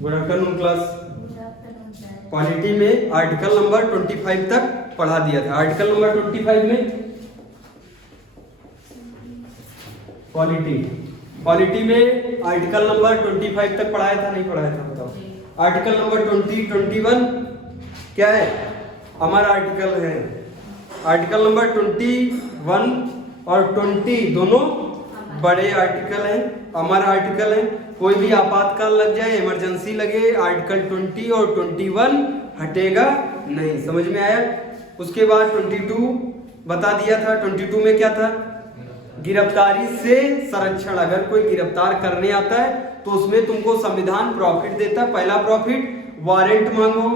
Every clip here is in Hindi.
Good afternoon class. पॉलिटी में आर्टिकल नंबर 25 तक पढ़ा दिया था। आर्टिकल नंबर 25 में पॉलिटी में आर्टिकल नंबर 25 तक पढ़ाया था, नहीं पढ़ाया था? बताओ। आर्टिकल नंबर 20, 21 क्या है? अमर आर्टिकल है। आर्टिकल नंबर 21 और 20 दोनों बड़े आर्टिकल हैं, अमर आर्टिकल हैं। कोई भी आपातकाल लग जाए, इमरजेंसी लगे, आर्टिकल 20 और 21 हटेगा नहीं। समझ में आया? उसके बाद 22 बता दिया था। 22 में क्या था? गिरफ्तारी से संरक्षण। अगर कोई गिरफ्तार करने आता है तो उसमें तुमको संविधान प्रॉफिट देता है। पहला प्रॉफिट वारंट मांगो,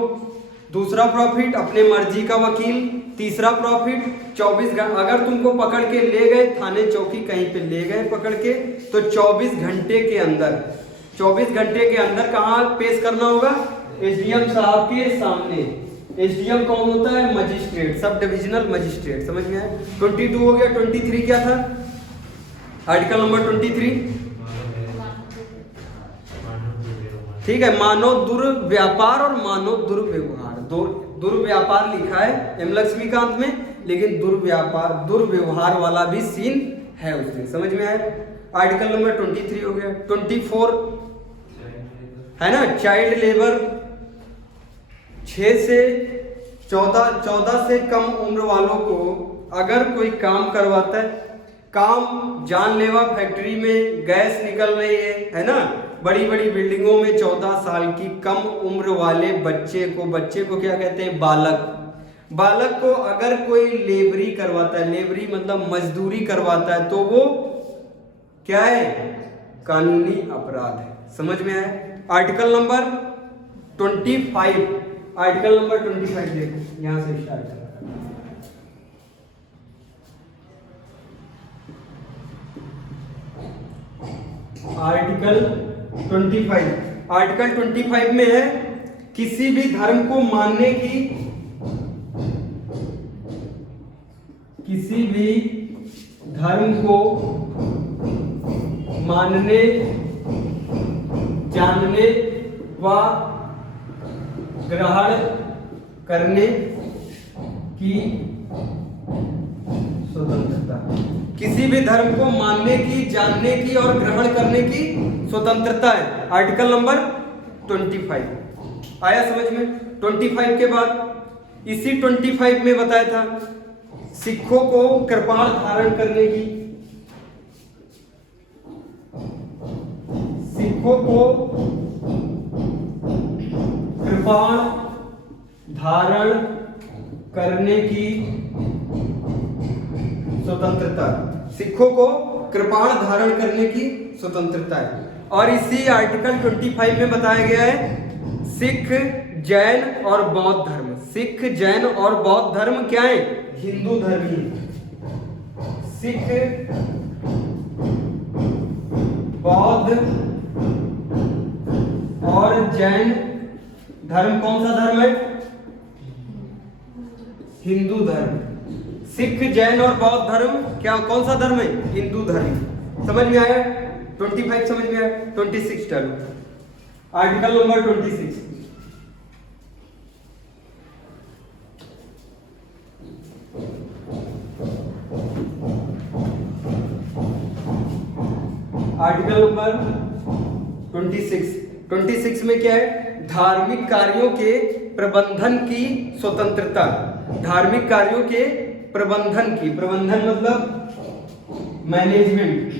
दूसरा प्रॉफिट अपने मर्जी का वकील, तीसरा प्रॉफिट 24 घंटे। अगर तुमको पकड़ के ले गए थाने चौकी कहीं पे ले गए पकड़ के, तो 24 घंटे के अंदर कहाँ पेश करना होगा? एसडीएम साहब के सामने। एसडीएम कौन होता है? Magistrate, sub divisional magistrate. समझ में आया? 22 हो गया। 23 क्या था? आर्टिकल नंबर 23 ठीक है, मानव दुर्व्यापार और मानव दुर्व्यवहार। दुर्व्यापार लिखा है एम लक्ष्मीकांत में, लेकिन दुर्व्यवहार वाला भी सीन है उसमें। समझ में आया? आर्टिकल नंबर 23 हो गया। 24 है ना, चाइल्ड लेबर। 6 से 14 से कम उम्र वालों को अगर कोई काम करवाता है, काम जानलेवा फैक्ट्री में गैस निकल रही है ना, बड़ी बड़ी बिल्डिंगों में 14 साल की कम उम्र वाले बच्चे को क्या कहते हैं? बालक को अगर कोई लेबरी करवाता है, लेबरी मतलब मजदूरी करवाता है, तो वो क्या है? कानूनी अपराध है। समझ में आया? आर्टिकल नंबर 25, आर्टिकल नंबर 25 देखो, यहां से स्टार्ट करें। आर्टिकल 25 में है किसी भी धर्म को मानने की, किसी भी धर्म को मानने, जानने व ग्रहण करने की स्वतंत्रता। किसी भी धर्म को मानने की, जानने की और ग्रहण करने की स्वतंत्रता है। आर्टिकल नंबर 25 आया समझ में? 25 के बाद इसी 25 में बताया था सिखों को कृपाण धारण करने की, सिखों को कृपाण धारण करने की स्वतंत्रता। सिखों को कृपाण धारण करने की स्वतंत्रता है। और इसी आर्टिकल 25 में बताया गया है सिख, जैन और बौद्ध धर्म। सिख, जैन और बौद्ध धर्म क्या है? हिंदू धर्मी। सिख, बौद्ध और जैन धर्म कौन सा धर्म है? हिंदू धर्म। सिख, जैन और बौद्ध धर्म क्या, कौन सा धर्म है? हिंदू धर्म। समझ में आया? 25 समझ में आया? 26 term. Article number 26 article number 26 में क्या है? धार्मिक कार्यों के प्रबंधन की स्वतंत्रता। धार्मिक कार्यों के प्रबंधन की, प्रबंधन मतलब मैनेजमेंट।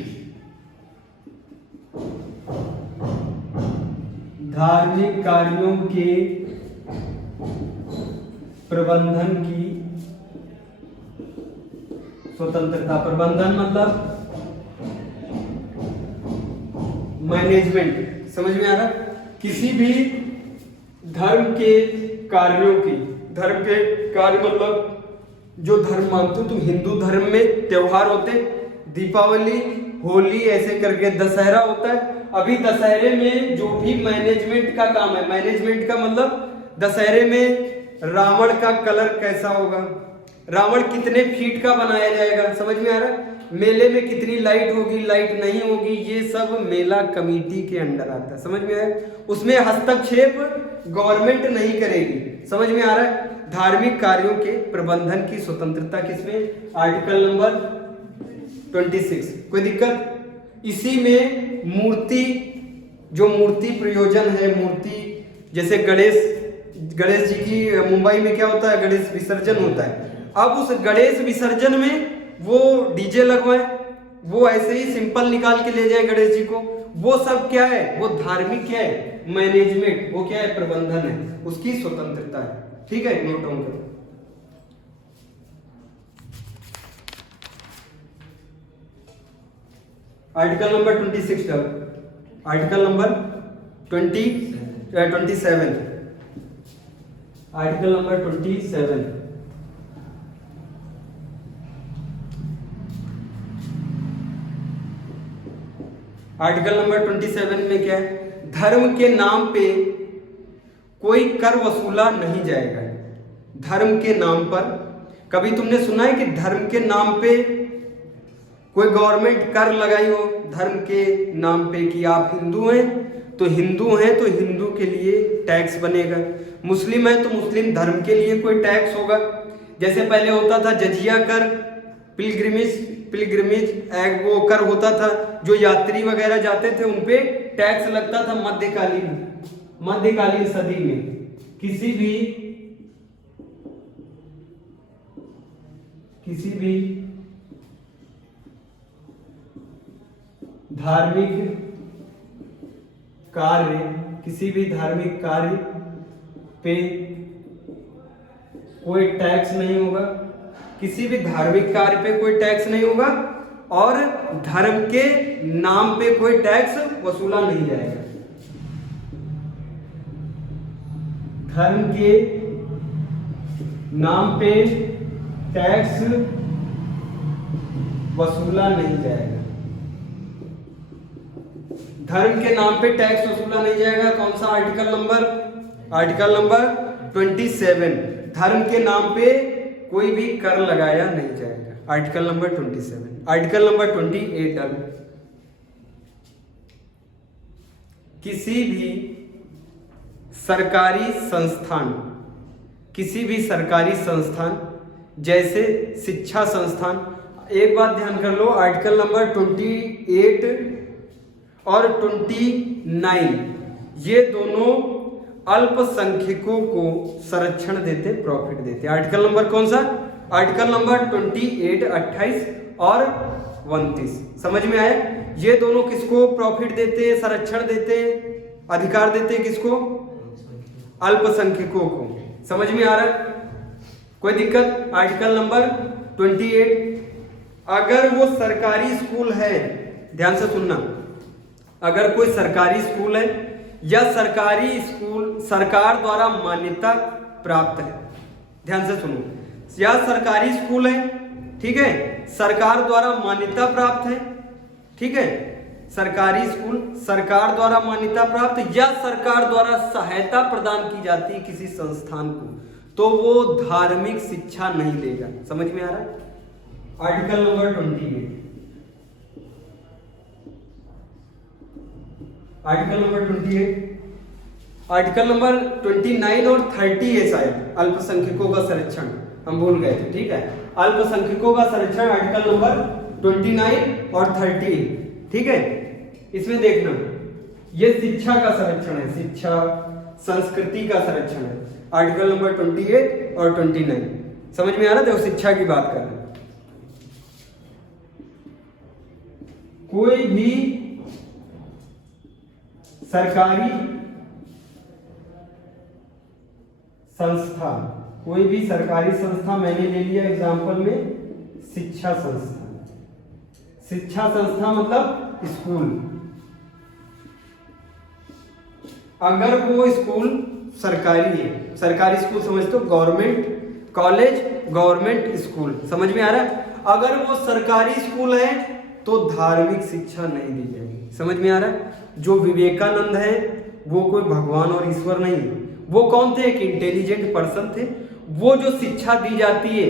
धार्मिक कार्यों के प्रबंधन की स्वतंत्रता। प्रबंधन मतलब मैनेजमेंट। समझ में आ रहा? किसी भी धर्म के कार्यों की, धर्म के कार्य मतलब जो धर्म मानते हो तुम, हिंदू धर्म में त्योहार होते, दीपावली, होली, ऐसे करके दशहरा होता है। अभी दशहरे में जो भी मैनेजमेंट का काम है, मैनेजमेंट का मतलब दशहरे में रावण का कलर कैसा होगा, रावण कितने फीट का बनाया जाएगा, समझ में आ रहा है। मेले में कितनी लाइट होगी, लाइट नहीं होगी, ये सब मेला कमेटी के अंडर आता है, समझ में आया। उसमें हस्तक्षेप गवर्नमेंट नहीं करेगी, समझ में आ रहा है। धार्मिक कार्यों के प्रबंधन की स्वतंत्रता किसमें, आर्टिकल नंबर 26। कोई दिक्कत। इसी में मूर्ति, जो मूर्ति प्रयोजन है, मूर्ति जैसे गणेश जी की मुंबई में क्या होता है, गणेश विसर्जन होता है। अब उस गणेश विसर्जन में वो डीजे लगवाए, वो ऐसे ही सिंपल निकाल के ले जाए गणेश जी को, वो सब क्या है, वो धार्मिक क्या है, मैनेजमेंट, वो क्या है, प्रबंधन है, उसकी स्वतंत्रता है। ठीक है, नोट डाउन करो। Article number 26 article number 27 article number 27। Article number 27 में क्या है, धर्म के नाम पे कोई कर वसूला नहीं जाएगा। धर्म के नाम पर, कभी तुमने सुना है कि धर्म के नाम पे कोई गवर्नमेंट कर लगाई हो, धर्म के नाम पे कि आप हिंदू हैं तो हिंदू के लिए टैक्स बनेगा, मुस्लिम है तो मुस्लिम धर्म के लिए कोई टैक्स होगा। जैसे पहले होता था जजिया कर, पिलग्रिमेज एक्ट, वो कर होता था, जो यात्री वगैरह जाते थे उन पे टैक्स लगता था। मध्यकालीन सदी में किसी भी धार्मिक कार्य पे कोई टैक्स नहीं होगा, किसी भी धार्मिक कार्य पे कोई टैक्स नहीं होगा, और धर्म के नाम पे कोई टैक्स वसूला नहीं जाएगा। धर्म के नाम पे टैक्स वसूला नहीं जाएगा। धर्म के नाम पे टैक्स वसूला नहीं जाएगा। कौन सा आर्टिकल नंबर, आर्टिकल नंबर 27। धर्म के नाम पे कोई भी कर लगाया नहीं जाएगा, आर्टिकल नंबर 27। आर्टिकल नंबर 28 डालो। किसी भी सरकारी संस्थान जैसे शिक्षा संस्थान, एक बात ध्यान कर लो, आर्टिकल नंबर 28 और 29 ये दोनों अल्पसंख्यकों को संरक्षण देते, प्रॉफिट देते। आर्टिकल नंबर कौन सा, आर्टिकल नंबर 28, 28 और 29, समझ में आया। ये दोनों किसको प्रॉफिट देते, संरक्षण देते, अधिकार देते, किसको, अल्पसंख्यकों को। समझ में आ रहा है, कोई दिक्कत। आर्टिकल नंबर 28, अगर वो सरकारी स्कूल है, ध्यान से सुनना, अगर कोई सरकारी स्कूल है या सरकारी स्कूल सरकार द्वारा मान्यता प्राप्त है, ध्यान से सुनो, या सरकारी स्कूल है, ठीक है, सरकार द्वारा मान्यता प्राप्त है, ठीक है, सरकारी स्कूल सरकार द्वारा मान्यता प्राप्त या सरकार द्वारा सहायता प्रदान की जाती है किसी संस्थान को, तो वो धार्मिक शिक्षा नहीं लेगा। समझ में आ रहा है। Article number 28, article number 28, article number 29 और 30 है शायद, अल्पसंख्यकों का संरक्षण, हम भूल गए थे, ठीक है, अल्पसंख्यकों का संरक्षण आर्टिकल नंबर 29 और 30, ठीक है। इसमें देखना, ये शिक्षा का संरक्षण है, शिक्षा संस्कृति का संरक्षण है, आर्टिकल नंबर 28 और 29, समझ में आ रहा है। देखो शिक्षा की बात कर रहे हैं, कोई भी सरकारी संस्था, मैंने ले लिया एग्जांपल में शिक्षा संस्था मतलब स्कूल। अगर वो स्कूल सरकारी है, सरकारी स्कूल समझ तो गवर्नमेंट कॉलेज, गवर्नमेंट स्कूल, समझ में आ रहा है। अगर वो सरकारी स्कूल है तो धार्मिक शिक्षा नहीं दी जाएगी, समझ में आ रहा है। जो विवेकानंद है वो कोई भगवान और ईश्वर नहीं, वो कौन थे, एक इंटेलिजेंट पर्सन थे। वो जो शिक्षा दी जाती है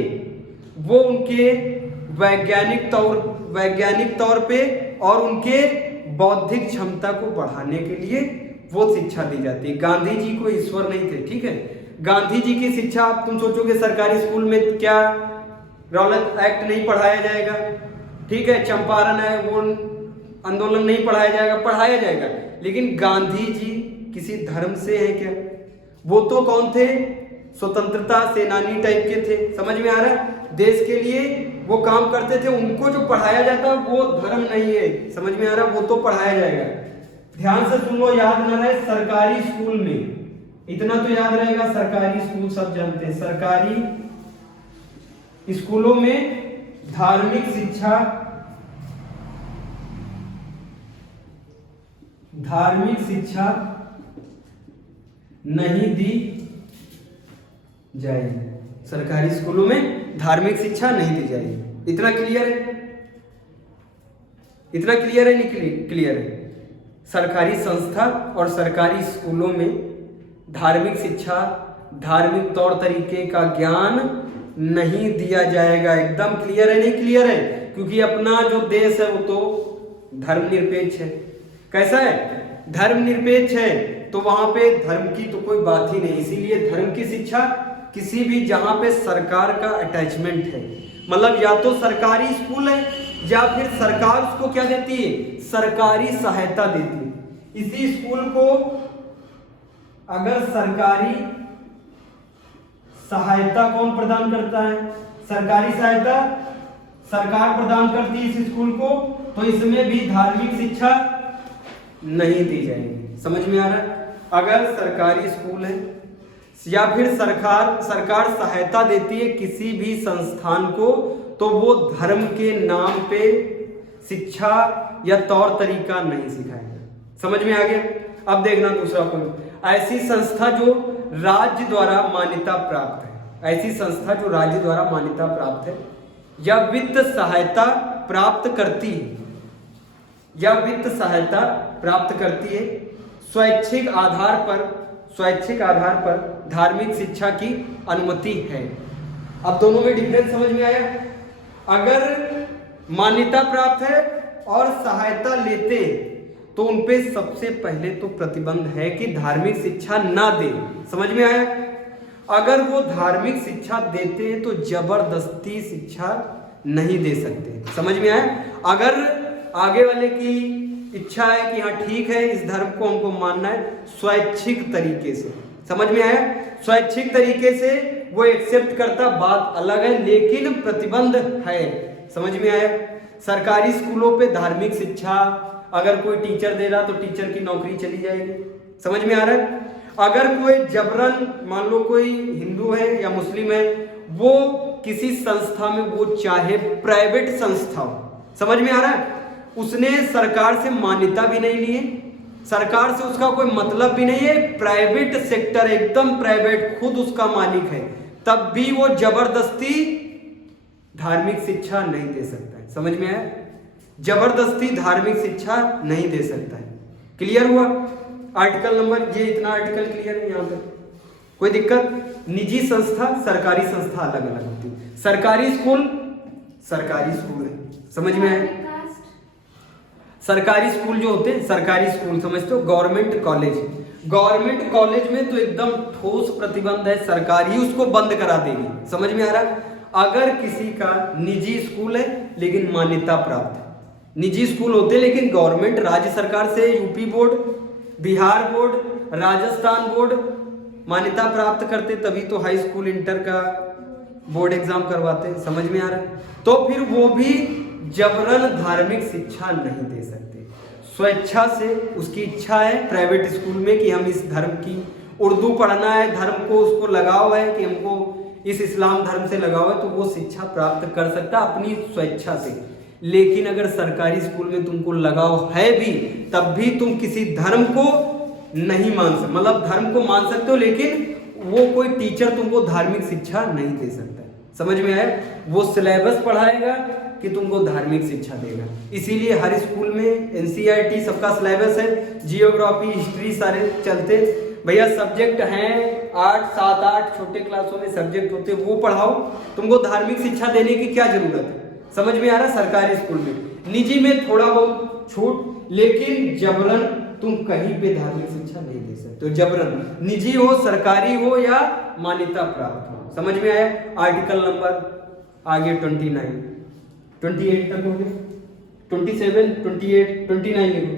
वो उनके वैज्ञानिक तौर पे और उनके बौद्धिक क्षमता को बढ़ाने के लिए वो शिक्षा दी जाती है। गांधी जी को ईश्वर नहीं थे, ठीक है। गांधी जी की शिक्षा, आप तुम सोचोगे सरकारी स्कूल में क्या रौलत एक्ट नहीं पढ़ाया जाएगा, ठीक है, चंपारण है वो आंदोलन नहीं पढ़ाया जाएगा, पढ़ाया जाएगा। लेकिन गांधी जी किसी धर्म से है क्या? वो तो कौन थे? स्वतंत्रता सेनानी टाइप के थे, समझ में आ रहा है? देश के लिए वो काम करते थे। उनको जो पढ़ाया जाता वो धर्म नहीं है, समझ में आ रहा है? वो तो पढ़ाया जाएगा। ध्यान से सुन लो, याद न रहे, सरकारी स्कूल में इतना तो याद रहेगा, सरकारी स्कूल सब जानते हैं। सरकारी स्कूलों में धार्मिक शिक्षा नहीं दी जाएगी। सरकारी स्कूलों में धार्मिक शिक्षा नहीं दी जाएगी। इतना क्लियर है? इतना क्लियर है? नहीं क्लियर है? सरकारी संस्था और सरकारी स्कूलों में धार्मिक शिक्षा, धार्मिक तौर तरीके का ज्ञान नहीं दिया जाएगा। एकदम क्लियर है? नहीं क्लियर है? क्योंकि अपना जो देश है वो तो धर्मनिरपेक्ष है। कैसा है? धर्मनिरपेक्ष है, तो वहां पे धर्म की तो कोई बात ही नहीं। इसीलिए धर्म की शिक्षा किसी भी जहां पे सरकार का अटैचमेंट है, मतलब या तो सरकारी स्कूल है या फिर सरकार उसको क्या देती है? सरकारी सहायता देती है। इसी स्कूल को अगर सरकारी सहायता कौन प्रदान करता है? सरकारी सहायता सरकार प्रदान करती है इस स्कूल को, तो इसमें भी धार्मिक शिक्षा नहीं दी जाएगी। समझ में आ रहा है? अगर सरकारी स्कूल है या फिर सरकार सहायता देती है किसी भी संस्थान को, तो वो धर्म के नाम पे शिक्षा या तौर तरीका नहीं सिखाएगा। समझ में आ गया? अब देखना दूसरा पॉइंट। ऐसी संस्था जो राज्य द्वारा मान्यता प्राप्त है, ऐसी संस्था जो राज्य द्वारा मान्यता प्राप्त है या वित्त सहायता प्राप्त करती है, या वित्त सहायता प्राप्त करती है, स्वैच्छिक आधार पर धार्मिक शिक्षा की अनुमति है। अब दोनों में डिफरेंस समझ में आया? अगर मान्यता प्राप्त है और सहायता लेते तो उनपे सबसे पहले तो प्रतिबंध है कि धार्मिक शिक्षा ना दे। समझ में आया? अगर वो धार्मिक शिक्षा देते तो जबरदस्ती शिक्षा नहीं दे सकते। समझ में आया? अगर आगे वाले की इच्छा है कि हाँ ठीक है इस धर्म को हमको मानना है स्वैच्छिक तरीके से, समझ में आया? स्वैच्छिक तरीके से वो एक्सेप्ट करता, बात अलग है, लेकिन प्रतिबंध है। समझ में आया? सरकारी स्कूलों पे धार्मिक शिक्षा अगर कोई टीचर दे रहा तो टीचर की नौकरी चली जाएगी। समझ में आ रहा है? अगर कोई जबरन, मान लो कोई हिंदू है या मुस्लिम है, वो किसी संस्था में, वो चाहे प्राइवेट संस्था हो, समझ में आ रहा है, उसने सरकार से मान्यता भी नहीं ली है, सरकार से उसका कोई मतलब भी नहीं है, प्राइवेट सेक्टर, एकदम प्राइवेट, खुद उसका मालिक है, तब भी वो जबरदस्ती धार्मिक शिक्षा नहीं दे सकता है। समझ में आया? जबरदस्ती धार्मिक शिक्षा नहीं दे सकता है। क्लियर हुआ? आर्टिकल नंबर, ये इतना आर्टिकल क्लियर है? यहां तक कोई दिक्कत? निजी संस्था, सरकारी संस्था अलग अलग होती है। सरकारी स्कूल है, समझ में आया? सरकारी स्कूल जो होते हैं, सरकारी स्कूल समझते हो? गवर्नमेंट कॉलेज में तो एकदम ठोस प्रतिबंध है, सरकार ही उसको बंद करा देगी। समझ में आ रहा है? अगर किसी का निजी स्कूल है लेकिन मान्यता प्राप्त है, निजी स्कूल होते लेकिन गवर्नमेंट, राज्य सरकार से, UP board, Bihar board, Rajasthan board मान्यता प्राप्त करते, तभी तो हाई स्कूल, इंटर का बोर्ड एग्जाम करवाते हैं। समझ में आ रहा है? तो फिर वो भी जबरन धार्मिक शिक्षा नहीं दे सकते। स्वेच्छा से उसकी इच्छा है प्राइवेट स्कूल में कि हम इस धर्म की उर्दू पढ़ना है, धर्म को उसको लगाव है कि हमको इस इस्लाम धर्म से लगाव है, तो वो शिक्षा प्राप्त कर सकता अपनी स्वेच्छा से। लेकिन अगर सरकारी स्कूल में तुमको लगाव है भी, तब भी तुम किसी धर्म को नहीं मान सकते, मतलब धर्म को मान सकते हो लेकिन वो कोई टीचर तुमको धार्मिक शिक्षा नहीं दे सकता। समझ में आया? वो सिलेबस पढ़ाएगा कि तुमको धार्मिक शिक्षा देगा। इसीलिए हर स्कूल में NCERT सबका सिलेबस है, जियोग्राफी, हिस्ट्री सारे चलते, भैया सब्जेक्ट हैं 8, 7, 8 छोटे क्लासों में सब्जेक्ट होते हैं, वो पढ़ाओ। तुमको धार्मिक शिक्षा देने की क्या जरूरत है? समझ में आ रहा है? सरकारी स्कूल में, निजी में थोड़ा बहुत छूट, लेकिन जबरन तुम कहीं पे धार्मिक शिक्षा नहीं दे सकते हो। जबरन, निजी हो, सरकारी हो या मान्यता प्राप्त हो। समझ में आया? आर्टिकल नंबर आगे 29, 28 तक हो गया, 27, 28, 29 लिखो।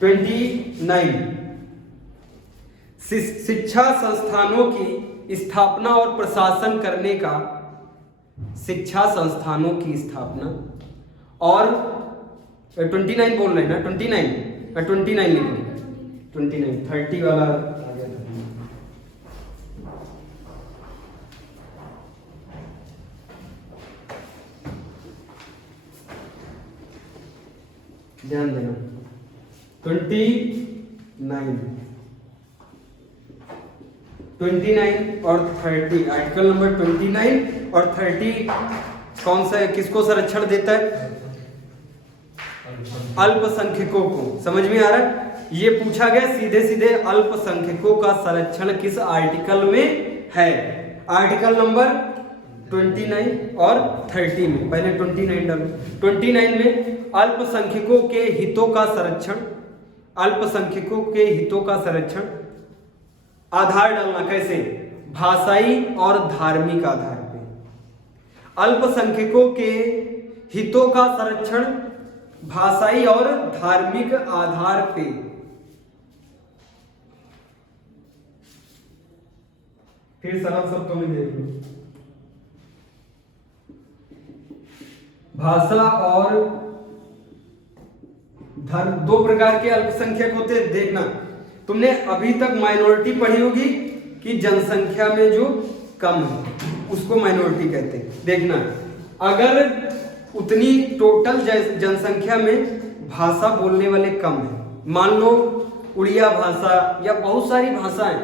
29 शिक्षा संस्थानों की स्थापना और प्रशासन करने का, शिक्षा संस्थानों की स्थापना और 29 बोल रहे हैं ना, 29 लिखो, 29, 30 वाला आ गया था। ध्यान देना, 29 और 30, आर्टिकल नंबर 29 और 30 कौन सा है, किसको संरक्षण देता है? अल्पसंख्यकों को। समझ में आ रहा है? ये पूछा गया सीधे सीधे, अल्पसंख्यकों का संरक्षण किस आर्टिकल में है? आर्टिकल नंबर 29 और 30 में। पहले 29 डालो। 29 में अल्पसंख्यकों के हितों का संरक्षण, अल्पसंख्यकों के हितों का संरक्षण, आधार डालना कैसे? भाषाई और धार्मिक आधार पे। अल्पसंख्यकों के हितों का संरक्षण भाषाई और धार्मिक आधार पे। फिर सरल शब्दों में देख लो, भाषा और धर्म, दो प्रकार के अल्पसंख्यक होते हैं। देखना, तुमने अभी तक माइनॉरिटी पढ़ी होगी कि जनसंख्या में जो कम है उसको माइनॉरिटी कहते हैं। देखना, अगर उतनी टोटल जनसंख्या में भाषा बोलने वाले कम है, मान लो उड़िया भाषा या बहुत सारी भाषाएं,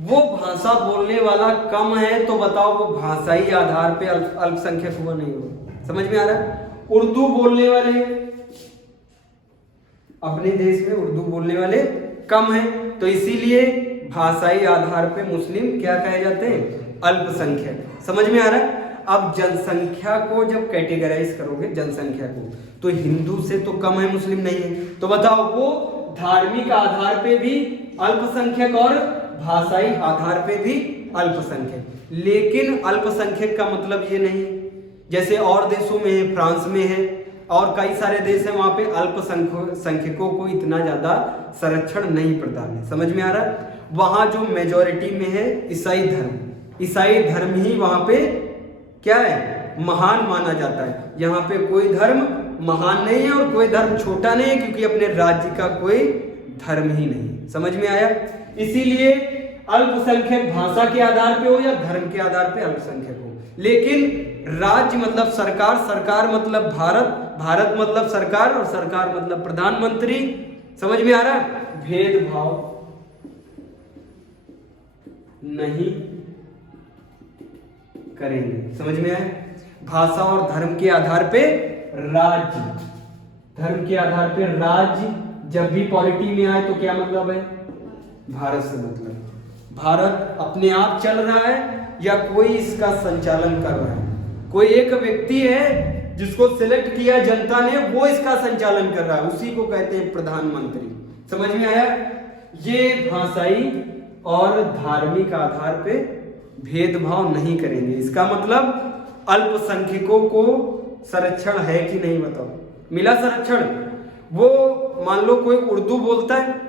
वो भाषा बोलने वाला कम है, तो बताओ वो भाषाई आधार पे अल्पसंख्यक हुआ नहीं हुआ? समझ में आ रहा है? उर्दू बोलने वाले, अपने देश में उर्दू बोलने वाले कम है, तो इसीलिए भाषाई आधार पे मुस्लिम क्या कहे जाते हैं? अल्पसंख्यक। समझ में आ रहा है? अब जनसंख्या को जब कैटेगराइज करोगे जनसंख्या को, तो हिंदू से तो कम है, मुस्लिम नहीं है, तो बताओ वो धार्मिक आधार पे भी अल्पसंख्यक और भाषाई आधार पे भी अल्पसंख्यक। लेकिन अल्पसंख्यक का मतलब ये नहीं है जैसे और देशों में है, फ्रांस में है और कई सारे देश है, वहां पे अल्पसंख्यकों को इतना ज्यादा संरक्षण नहीं प्रदान है। समझ में आ रहा है? वहां जो मेजॉरिटी में है ईसाई धर्म, ईसाई धर्म ही वहां पे क्या है? महान माना जाता है। यहाँ पे कोई धर्म महान नहीं है और कोई धर्म छोटा नहीं है, क्योंकि अपने राज्य का कोई धर्म ही नहीं। समझ में आया? इसीलिए अल्पसंख्यक भाषा के आधार पे हो या धर्म के आधार पे अल्पसंख्यक हो, लेकिन राज्य मतलब सरकार, सरकार मतलब भारत, भारत मतलब सरकार और सरकार मतलब प्रधानमंत्री। समझ में आ रहा है? भेदभाव नहीं करेंगे। समझ में आया? भाषा और धर्म के आधार पे राज्य, धर्म के आधार पे राज्य जब भी पॉलिटी में आए तो क्या मतलब है? भारत से मतलब भारत अपने आप चल रहा है या कोई इसका संचालन कर रहा है? कोई एक व्यक्ति है जिसको सिलेक्ट किया जनता ने, वो इसका संचालन कर रहा है, उसी को कहते हैं प्रधानमंत्री। समझ में आया? ये भाषाई और धार्मिक आधार पे भेदभाव नहीं करेंगे। इसका मतलब अल्पसंख्यकों को संरक्षण है कि नहीं? बताओ, मिला संरक्षण? वो मान लो कोई उर्दू बोलता है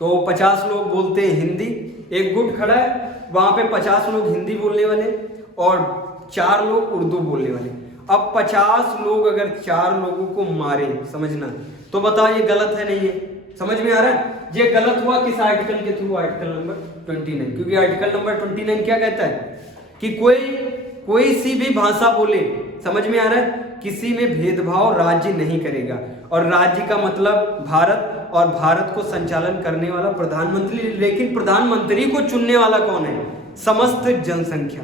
तो 50 लोग बोलते हैं हिंदी, एक गुट खड़ा है वहां पे 50 लोग हिंदी बोलने वाले और 4 लोग उर्दू बोलने वाले। अब 50 लोग अगर 4 लोगों को मारे, समझना, तो बताओ ये गलत है नहीं है? समझ में आ रहा है? ये गलत हुआ किस आर्टिकल के थ्रू? आर्टिकल नंबर 29, क्योंकि आर्टिकल नंबर 29 क्या कहता है कि कोई सी भी भाषा बोले, समझ में आ रहा है, किसी में भेदभाव राज्य नहीं करेगा। और राज्य का मतलब भारत, और भारत को संचालन करने वाला प्रधानमंत्री। लेकिन प्रधानमंत्री को चुनने वाला कौन है? समस्त जनसंख्या।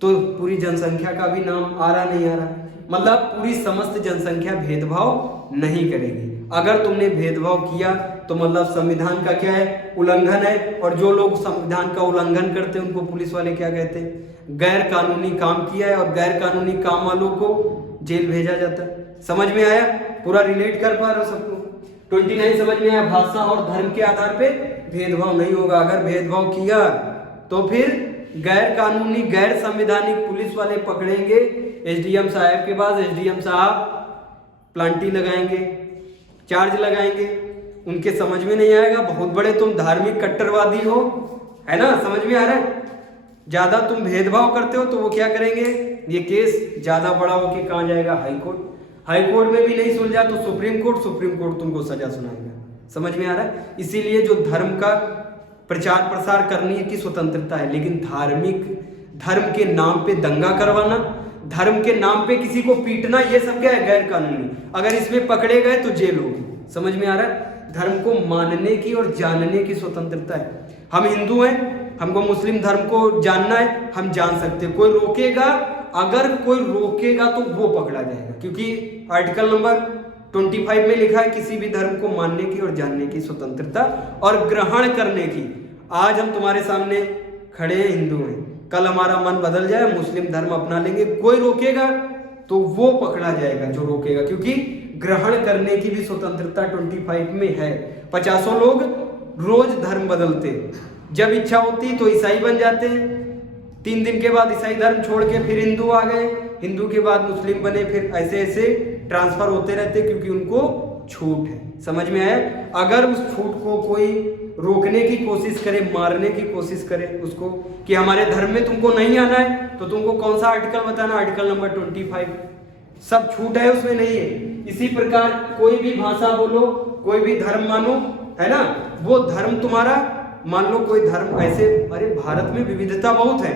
तो पूरी जनसंख्या का भी नाम आ रहा नहीं आ रहा, मतलब पूरी समस्त जनसंख्या भेदभाव नहीं करेगी। अगर तुमने भेदभाव किया तो मतलब संविधान का क्या है, उल्लंघन है। और जो लोग संविधान का उल्लंघन करते हैं उनको पुलिस वाले क्या कहते हैं, गैर कानूनी काम किया है, और गैर कानूनी काम वालों को जेल भेजा जाता है। समझ में आया? पूरा रिलेट कर पा रहे हो सबको? 29 समझ में आया? भाषा और धर्म के आधार पे भेदभाव नहीं होगा। अगर भेदभाव किया तो फिर गैर कानूनी गैर संवैधानिक पुलिस वाले पकड़ेंगे, एसडीएम साहब के पास, एसडीएम साहब प्लांटी लगाएंगे, चार्ज लगाएंगे। उनके समझ में नहीं आएगा, बहुत बड़े तुम धार्मिक कट्टरवादी हो, है ना? समझ में आ रहा है? ज्यादा तुम भेदभाव करते हो तो वो क्या करेंगे, ये केस ज्यादा बड़ा होके कहाँ जाएगा, हाई कोर्ट। हाई कोर्ट में भी नहीं सुलझा तो सुप्रीम कोर्ट, सुप्रीम कोर्ट तुमको सजा सुनाएगा। समझ में आ रहा है? इसीलिए जो धर्म का प्रचार प्रसार करने की स्वतंत्रता है, लेकिन धर्म के नाम पे दंगा करवाना, धर्म के नाम पे किसी को पीटना, ये सब क्या है, गैर कानूनी। अगर इसमें पकड़े गए तो जेल होगी। समझ में आ रहा है? धर्म को मानने की और जानने की स्वतंत्रता है। हम हिंदू हैं, हमको मुस्लिम धर्म को जानना है, हम जान सकते हैं। कोई रोकेगा, अगर कोई रोकेगा तो वो पकड़ा जाएगा, क्योंकि आर्टिकल नंबर 25 में लिखा है किसी भी धर्म को मानने की और जानने की स्वतंत्रता और ग्रहण करने की। आज हम तुम्हारे सामने खड़े हैं, हिंदू हैं, कल हमारा मन बदल जाए, मुस्लिम धर्म अपना लेंगे, कोई रोकेगा तो वो पकड़ा जाएगा जो रोकेगा, क्योंकि ग्रहण करने की भी स्वतंत्रता 25 में है। 50 लोग रोज धर्म बदलते, जब इच्छा होती तो ईसाई बन जाते हैं, 3 दिन के बाद ईसाई धर्म छोड़ के फिर हिंदू आ गए, हिंदू के बाद मुस्लिम बने, फिर ऐसे ऐसे ट्रांसफर होते रहते, क्योंकि उनको छूट है। समझ में आया? अगर उस छूट को कोई रोकने की कोशिश करे, मारने की कोशिश करे उसको, कि हमारे धर्म में तुमको नहीं आना है, तो तुमको कौन सा आर्टिकल बताना, आर्टिकल नंबर 25, सब छूट है उसमें, नहीं है। इसी प्रकार कोई भी भाषा बोलो, कोई भी धर्म मानो, है ना, वो धर्म तुम्हारा, मान लो कोई धर्म ऐसे, अरे भारत में विविधता बहुत है,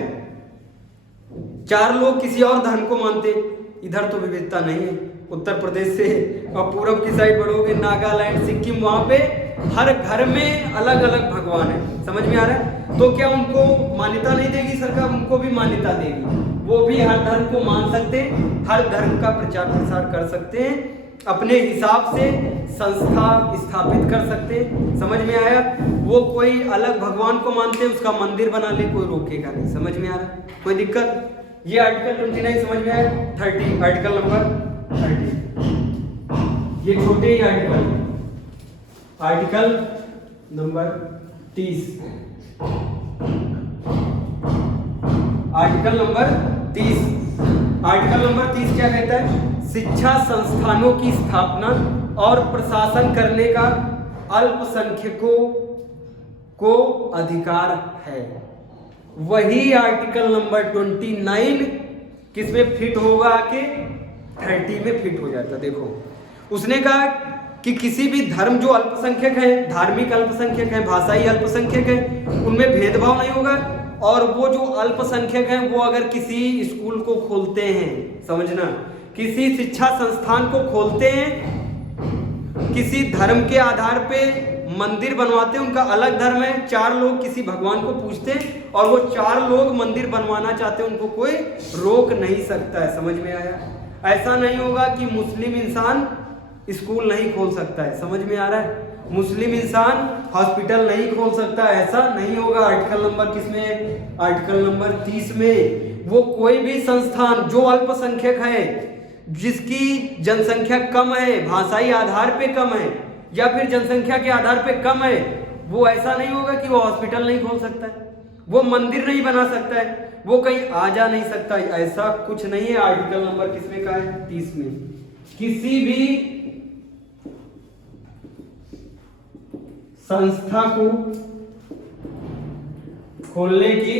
4 लोग किसी और धर्म को मानते, इधर तो विविधता नहीं है। उत्तर प्रदेश से और पूरब की साइड बढ़ोगे, नागालैंड, सिक्किम, वहां पे हर घर में अलग अलग भगवान है। समझ में आ रहा है? तो क्या उनको मान्यता नहीं देगी सरकार? उनको भी मान्यता देगी, वो भी हर धर्म को मान सकते हैं, हर धर्म का प्रचार प्रसार कर सकते हैं, अपने हिसाब से संस्था स्थापित कर सकते हैं। समझ में आया? वो कोई अलग भगवान को मानते हैं, उसका मंदिर बना ले, कोई रोकेगा नहीं। समझ में आ रहा है? कोई दिक्कत? ये आर्टिकल 29 समझ में आया? 30, आर्टिकल नंबर 30, ये छोटे ही article number 30, article number 30, article number 30 क्या कहता है? शिक्षा संस्थानों की स्थापना और प्रशासन करने का अल्पसंख्यकों को अधिकार है। वही आर्टिकल नंबर 29 किसमें फिट होगा, आके 30 में फिट हो जाता। देखो, उसने कहा कि किसी भी धर्म जो अल्पसंख्यक है, धार्मिक अल्पसंख्यक है, भाषाई अल्पसंख्यक है, उनमें भेदभाव नहीं होगा। और वो जो अल्पसंख्यक हैं, वो अगर किसी स्कूल को खोलते हैं, समझना, किसी शिक्षा संस्थान को खोलते हैं, किसी धर्म के आधार पे मंदिर बनवाते हैं, उनका अलग धर्म है, 4 लोग किसी भगवान को पूजते हैं और वो 4 लोग मंदिर बनवाना चाहते हैं, उनको कोई रोक नहीं सकता है। समझ में आया? ऐसा नहीं होगा कि मुस्लिम इंसान स्कूल नहीं खोल सकता है। समझ में आ रहा है? मुस्लिम इंसान हॉस्पिटल नहीं खोल सकता, ऐसा नहीं होगा। आर्टिकल नंबर किसमें? आर्टिकल नंबर 30 में वो कोई भी संस्थान जो अल्पसंख्यक है, जिसकी जनसंख्या कम है, भाषाई आधार पे कम है, या फिर जनसंख्या के आधार पे कम है, वो ऐसा नहीं होगा कि वो हॉस्पिटल नहीं खोल सकता है, वो मंदिर नहीं बना सकता है, वो कहीं आ जा नहीं सकता, ऐसा कुछ नहीं है। आर्टिकल नंबर किसमें का है? 30 में। किसी भी संस्था को खोलने की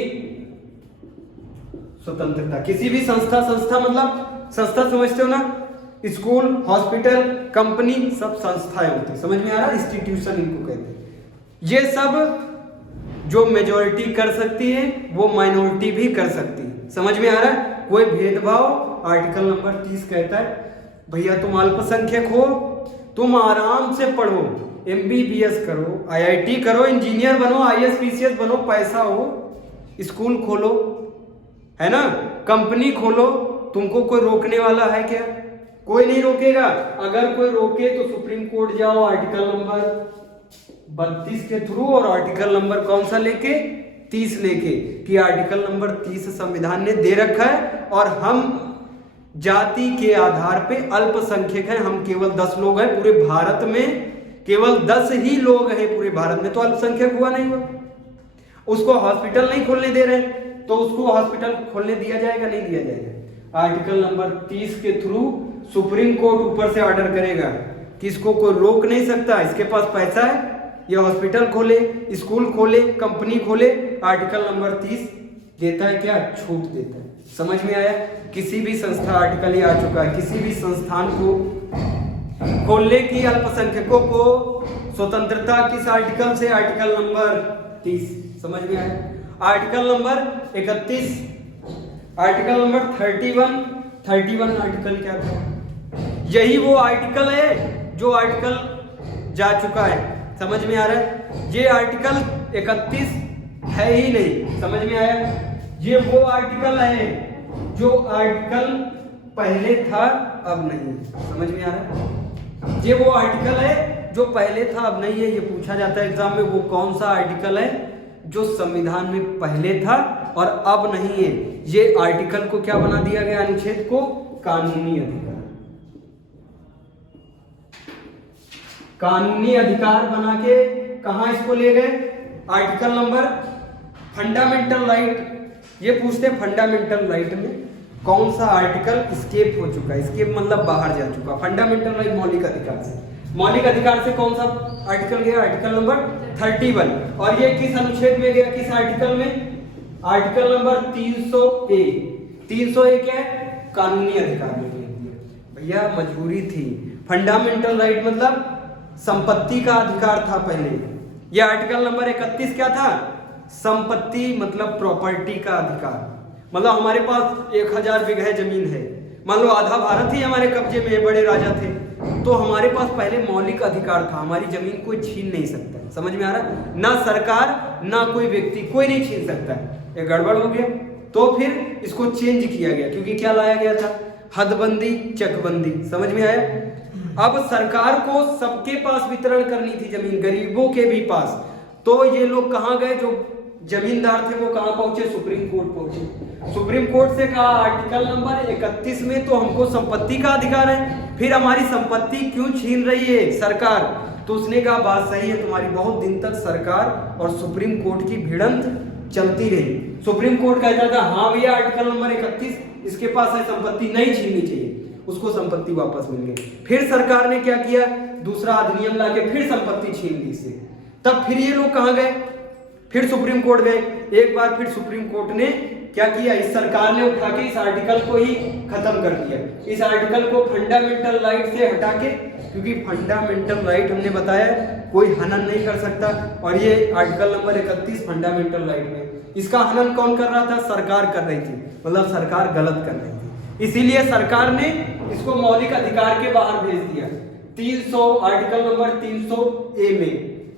स्वतंत्रता, किसी भी संस्था मतलब संस्था समझते हो ना, स्कूल, हॉस्पिटल, कंपनी, सब संस्थाएं होती है। समझ में आ रहा है? इंस्टीट्यूशन इनको कहते हैं। ये सब जो मेजॉरिटी कर सकती है, वो माइनॉरिटी भी कर सकती है। समझ में आ रहा है? कोई भेदभाव, आर्टिकल नंबर 30 कहता है भैया तुम अल्पसंख्यक हो, तुम आराम से पढ़ो, MBBS करो, IIT करो, इंजीनियर बनो, IAS PCS बनो, पैसा हो, स्कूल खोलो, है ना, कंपनी खोलो, तुमको कोई रोकने वाला है क्या? कोई नहीं रोकेगा। अगर कोई रोके तो सुप्रीम कोर्ट जाओ आर्टिकल नंबर 32 के थ्रू, और आर्टिकल नंबर कौन सा लेके, 30 लेके, कि आर्टिकल नंबर 30 संविधान ने दे रखा है और हम जाति के आधार पे अल्पसंख्यक हैं, हम केवल 10 लोग हैं पूरे भारत में, केवल 10 ही लोग हैं पूरे भारत में, तो अल्पसंख्यक हुआ नहीं हुआ। उसको हॉस्पिटल नहीं खोलने दे रहे, तो उसको हॉस्पिटल खोलने दिया जाएगा, नहीं दिया जाएगा। आर्टिकल नंबर 30 के थ्रू सुप्रीम कोर्ट ऊपर से ऑर्डर करेगा कि इसको कोई रोक नहीं सकता, इसके पास पैसा है, ये हॉस्पिटल खोले, स्कूल खोले, कंपनी खोले। आर्टिकल नंबर 30 देता है क्या, छूट देता है। समझ में आया? किसी भी संस्था, आर्टिकल ये आ चुका है, किसी भी संस्थान को खोलने की अल्पसंख्यकों को स्वतंत्रता किस आर्टिकल से, आर्टिकल नंबर 30। समझ में आया? Article number 31, article number 31 article क्या था? यही वो आर्टिकल है जो आर्टिकल जा चुका है। समझ में आ रहा है? ये आर्टिकल 31 है ही नहीं। समझ में आया? ये वो आर्टिकल है जो आर्टिकल पहले था अब नहीं। समझ में आ रहा है? ये वो आर्टिकल है जो पहले था अब नहीं है। ये पूछा जाता है एग्जाम में, वो कौन सा आर्टिकल है जो संविधान में पहले था और अब नहीं है। ये आर्टिकल को क्या बना दिया गया, अनुच्छेद को कानूनी अधिकार, कानूनी अधिकार बना के कहां इसको ले गए, आर्टिकल नंबर फंडामेंटल राइट। ये पूछते हैं फंडामेंटल राइट में कौन सा आर्टिकल स्केप हो चुका है, स्केप मतलब बाहर जा चुका। फंडामेंटल राइट मौलिक अधिकार से, मौलिक अधिकार से कौन सा आर्टिकल गया, आर्टिकल नंबर 31। और ये किस अनुच्छेद में गया, किस आर्टिकल में, आर्टिकल नंबर 300A। 300A क्या है, कानूनी अधिकार में गया। भैया मजबूरी थी। फंडामेंटल राइट मतलब संपत्ति का अधिकार था पहले। यह आर्टिकल नंबर 31 क्या था, संपत्ति मतलब प्रॉपर्टी का अधिकार। मतलब हमारे पास 1000 बीघा जमीन है, मान लो आधा भारत ही हमारे कब्जे में है, बड़े राजा थे, तो हमारे पास पहले मौलिक अधिकार था, हमारी जमीन कोई छीन नहीं सकता। समझ में आ रहा है? ना सरकार ना कोई व्यक्ति, कोई नहीं छीन सकता है। ये गड़बड़ हो गया, तो फिर इसको चेंज किया गया, क्योंकि क्या लाया गया था, हदबंदी, चकबंदी। समझ में आया? अब सरकार को सबके पास वितरण करनी थी जमीन, गरीबों के भी पास। तो ये लोग कहां गए, जो जमींदार थे वो कहां पहुंचे, सुप्रीम कोर्ट पहुंचे। सुप्रीम कोर्ट से कहा आर्टिकल नंबर 31 में तो हमको संपत्ति का अधिकार है, फिर हमारी संपत्ति क्यों छीन रही है सरकार। तो उसने कहा बात सही है तुम्हारी, बहुत दिन तक सरकार और सुप्रीम कोर्ट की भिड़ंत चलती रही। सुप्रीम कोर्ट कहता था हाँ भैया आर्टिकल नंबर 31 इसके पास है, संपत्ति नहीं छीननी चाहिए, उसको संपत्ति वापस मिल गई। फिर सरकार ने क्या किया, दूसरा अधिनियम लाके फिर संपत्ति छीन ली इससे। तब फिर ये लोग कहां गए, फिर सुप्रीम कोर्ट गए। एक बार फिर सुप्रीम कोर्ट ने क्या किया, इस सरकार ने उठा के इस आर्टिकल को ही खत्म कर दिया। इस आर्टिकल को फंडामेंटल राइट से हटा के, क्योंकि फंडामेंटल राइट हमने बताया कोई हनन नहीं कर सकता, और ये आर्टिकल नंबर 31 फंडामेंटल राइट में, इसका हनन कौन कर रहा था, सरकार कर रही थी, मतलब सरकार गलत कर रही थी। इसीलिए सरकार ने इसको मौलिक अधिकार के बाहर भेज दिया। 300 आर्टिकल नंबर 300A में,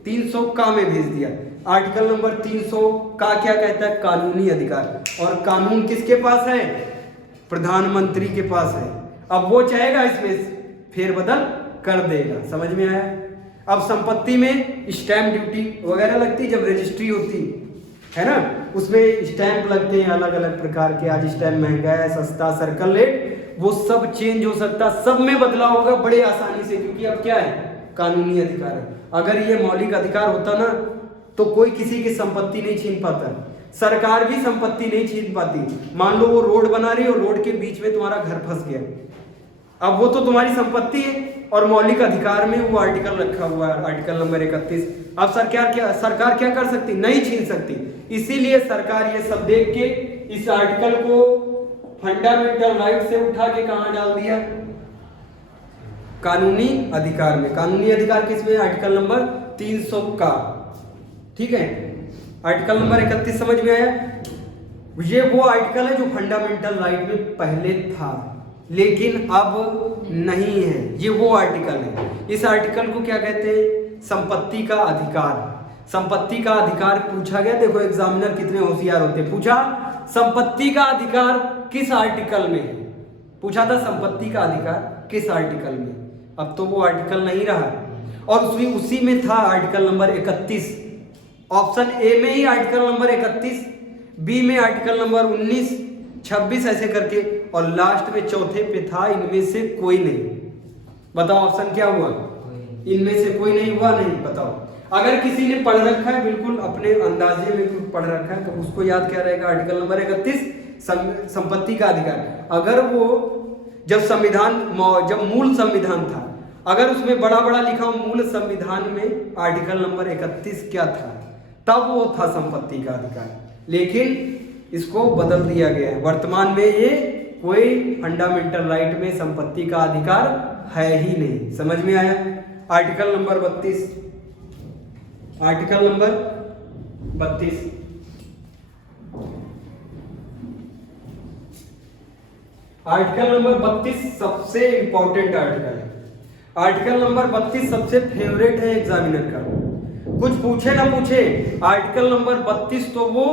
300 का में भेज दिया। आर्टिकल नंबर 300 का क्या कहता है, कानूनी अधिकार। और कानून किसके पास है, प्रधानमंत्री के पास है। अब वो चाहेगा इसमें फेरबदल कर देगा। समझ में आया? अब संपत्ति में स्टैंप ड्यूटी वगैरह लगती, जब रजिस्ट्री होती है ना, उसमें स्टैंप लगते हैं अलग अलग प्रकार के। आज स्टैंप महंगा है, सस्ता, सर्कल रेट, वो सब चेंज हो सकता, सब में बदलाव होगा बड़े आसानी से, क्योंकि अब क्या है, कानूनी अधिकार है। अगर ये मौलिक अधिकार होता ना तो कोई किसी की संपत्ति नहीं छीन पाता, सरकार भी संपत्ति नहीं छीन पाती। मान लो वो रोड बना रही हो, रोड के बीच में तुम्हारा घर फंस गया, अब वो तो तुम्हारी संपत्ति है, और मौलिक अधिकार में वो आर्टिकल रखा हुआ है, आर्टिकल नंबर 31। अब सरकार क्या कर सकती, नहीं छीन सकती। इसीलिए सरकार ये सब देख के इस आर्टिकल को फंडामेंटल राइट से उठा के कहां डाल दिया, कानूनी अधिकार में। कानूनी अधिकार किसमें, आर्टिकल नंबर 300 का। ठीक है, आर्टिकल नंबर 31 समझ में आया? ये वो आर्टिकल है जो फंडामेंटल राइट में पहले था, लेकिन अब नहीं है। ये वो आर्टिकल है। इस आर्टिकल को क्या कहते हैं, संपत्ति का अधिकार। संपत्ति का अधिकार पूछा गया, देखो एग्जामिनर कितने होशियार होते हैं, पूछा संपत्ति का अधिकार किस आर्टिकल में है, पूछा था संपत्ति का अधिकार किस आर्टिकल में, अब तो वो आर्टिकल नहीं रहा, और उसी में था आर्टिकल नंबर 31। ऑप्शन ए में ही आर्टिकल नंबर 31, बी में आर्टिकल नंबर 19, 26 ऐसे करके, और लास्ट में चौथे पे था इनमें से कोई नहीं। बताओ ऑप्शन क्या हुआ? इनमें से कोई नहीं हुआ। नहीं, बताओ। अगर किसी ने पढ़ रखा है, बिल्कुल अपने अंदाजे में कुछ पढ़ रखा है, तो उसको याद क्या रहेगा? आर्टिकल नंबर 31 संपत्ति का अधिकार। अगर वो जब मूल संविधान था, अगर उसमें बड़ा बड़ा लिखा हो मूल संविधान में आर्टिकल नंबर 31 क्या था, तब वो था संपत्ति का अधिकार। लेकिन इसको बदल दिया गया है, वर्तमान में ये कोई फंडामेंटल राइट में संपत्ति का अधिकार है ही नहीं। समझ में आया? Article number 32, article number 32 article number 32 सबसे इंपॉर्टेंट आर्टिकल है। आर्टिकल नंबर 32 सबसे फेवरेट है एग्जामिनर का। कुछ पूछे ना पूछे, आर्टिकल नंबर 32 तो वो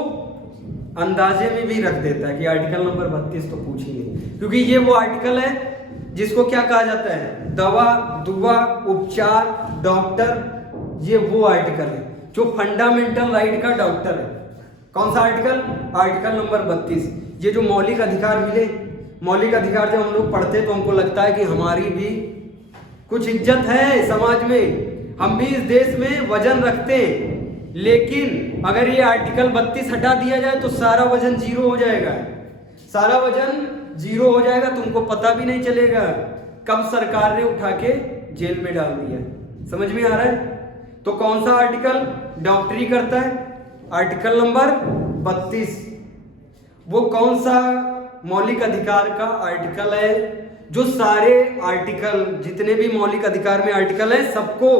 अंदाजे में भी रख देता है कि आर्टिकल नंबर 32 तो पूछ ही नहीं, क्योंकि ये वो आर्टिकल है जिसको क्या कहा जाता है? दवा, दुआ, उपचार, डॉक्टर। ये वो आर्टिकल है जो फंडामेंटल राइट का डॉक्टर है। कौन सा आर्टिकल? Article number 32। ये जो मौलिक अधिकार मिले, मौलिक अधिकार जब हम लोग पढ़ते तो हमको लगता है कि हमारी भी कुछ इज्जत है समाज में, हम भी इस देश में वजन रखते हैं। लेकिन अगर ये आर्टिकल 32 हटा दिया जाए तो सारा वजन जीरो हो जाएगा, सारा वजन जीरो हो जाएगा। तुमको पता भी नहीं चलेगा कब सरकार ने उठा के जेल में डाल दिया। समझ में आ रहा है? तो कौन सा आर्टिकल डॉक्टरी करता है? Article number 32। वो कौन सा मौलिक अधिकार का आर्टिकल है जो सारे आर्टिकल, जितने भी मौलिक अधिकार में आर्टिकल है, सबको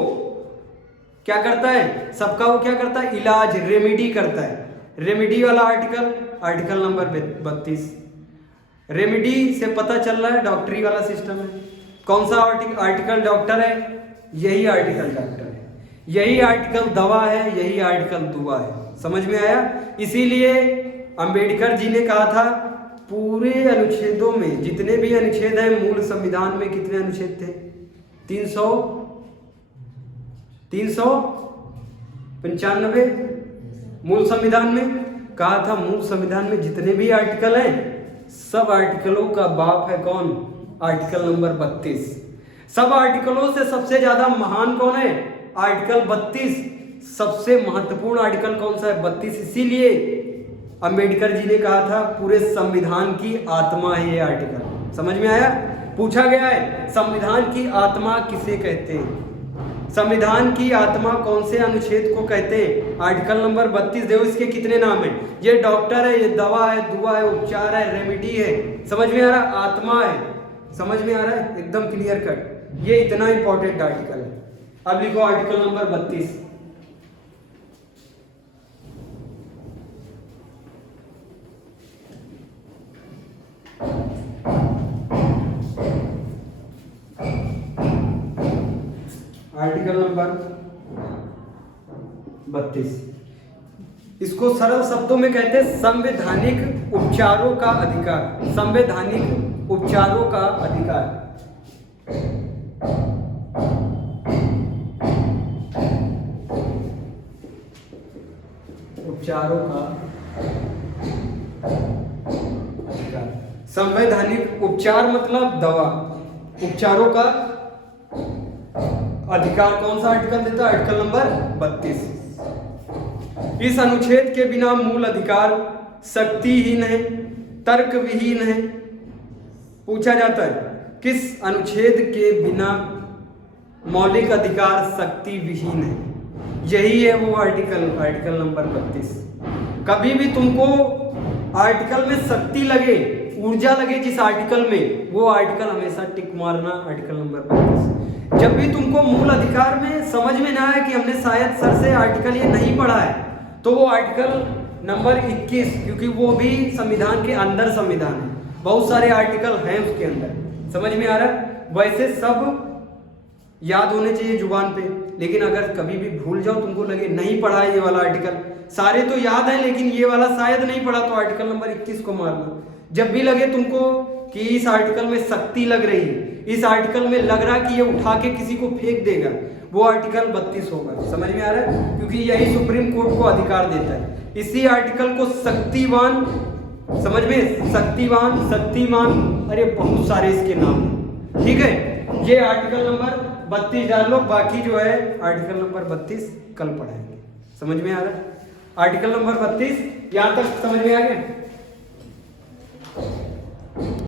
क्या करता है? सबका वो क्या करता है? इलाज, रेमेडी करता है। रेमेडी वाला आर्टिकल, आर्टिकल नंबर 32। रेमेडी से पता चल रहा है डॉक्टरी वाला सिस्टम है। कौन सा आर्टिकल डॉक्टर है? यही आर्टिकल डॉक्टर है, यही आर्टिकल दवा है, यही आर्टिकल दुआ है। समझ में आया? इसीलिए अंबेडकर जी ने कहा था पूरे अनुच्छेदों में, जितने भी अनुच्छेद हैं मूल संविधान में, कितने अनुच्छेद थे? 395 मूल संविधान में। कहा था मूल संविधान में जितने भी आर्टिकल हैं, सब आर्टिकलों का बाप है कौन? Article number 32। सब आर्टिकलों से सबसे ज्यादा महान कौन है? आर्टिकल 32। सबसे महत्वपूर्ण आर्टिकल कौन सा है? 32। इसीलिए अंबेडकर जी ने कहा था पूरे संविधान की आत्मा है ये आर्टिकल। समझ में आया? पूछा गया है संविधान की आत्मा किसे कहते हैं? संविधान की आत्मा कौन से अनुच्छेद को कहते हैं? Article number 32। देखो इसके कितने नाम हैं? ये डॉक्टर है, ये दवा है, दुआ है, उपचार है, रेमेडी है। समझ में आ रहा? आत्मा है। समझ में आ रहा है? एकदम क्लियर कट। ये इतना इंपॉर्टेंट आर्टिकल है। अब लिखो आर्टिकल नंबर 32। आर्टिकल नंबर 32, इसको सरल शब्दों में कहते हैं संवैधानिक उपचारों का अधिकार। संवैधानिक उपचारों का अधिकार। उपचारों का अधिकार। संवैधानिक उपचार मतलब दवा, उपचारों का अधिकार कौन सा आर्टिकल देता है? Article number 32। इस अनुच्छेद के बिना मूल अधिकार शक्तिहीन है, तर्क विहीन है। पूछा जाता है किस अनुच्छेद के बिना मौलिक अधिकार शक्ति विहीन है? यही है वो आर्टिकल, आर्टिकल नंबर 32। कभी भी तुमको आर्टिकल में शक्ति लगे, ऊर्जा लगे जिस आर्टिकल में, वो आर्टिकल हमेशा टिक मारना, आर्टिकल नंबर 32। जब भी तुमको मूल अधिकार में समझ में ना आए कि हमने शायद सर से आर्टिकल ये नहीं पढ़ा है, तो वो आर्टिकल नंबर 21, क्योंकि वो भी संविधान के अंदर संविधान है, बहुत सारे आर्टिकल हैं उसके अंदर। समझ में आ रहा है? वैसे सब याद होने चाहिए जुबान पे, लेकिन अगर कभी भी भूल जाओ, तुमको लगे नहीं पढ़ा है ये वाला आर्टिकल, सारे तो याद है लेकिन ये वाला शायद नहीं पढ़ा, तो आर्टिकल नंबर 21 को मारना। जब भी लगे तुमको कि इस आर्टिकल में शक्ति लग रही है, इस आर्टिकल में लग रहा कि ये उठा के किसी को फेंक देगा, वो आर्टिकल 32 होगा। समझ में आ रहा है? क्योंकि यही सुप्रीम कोर्ट को अधिकार देता है। इसी आर्टिकल को शक्तिवान, समझ में, शक्तिमान, अरे बहुत सारे इसके नाम हैं, ठीक है। ये आर्टिकल नंबर 32 डाल लो, बाकी जो है आर्टिकल नंबर 32 कल पढ़ाएंगे। समझ में आ रहा है? आर्टिकल नंबर 32 यहाँ तक समझ में आ गया।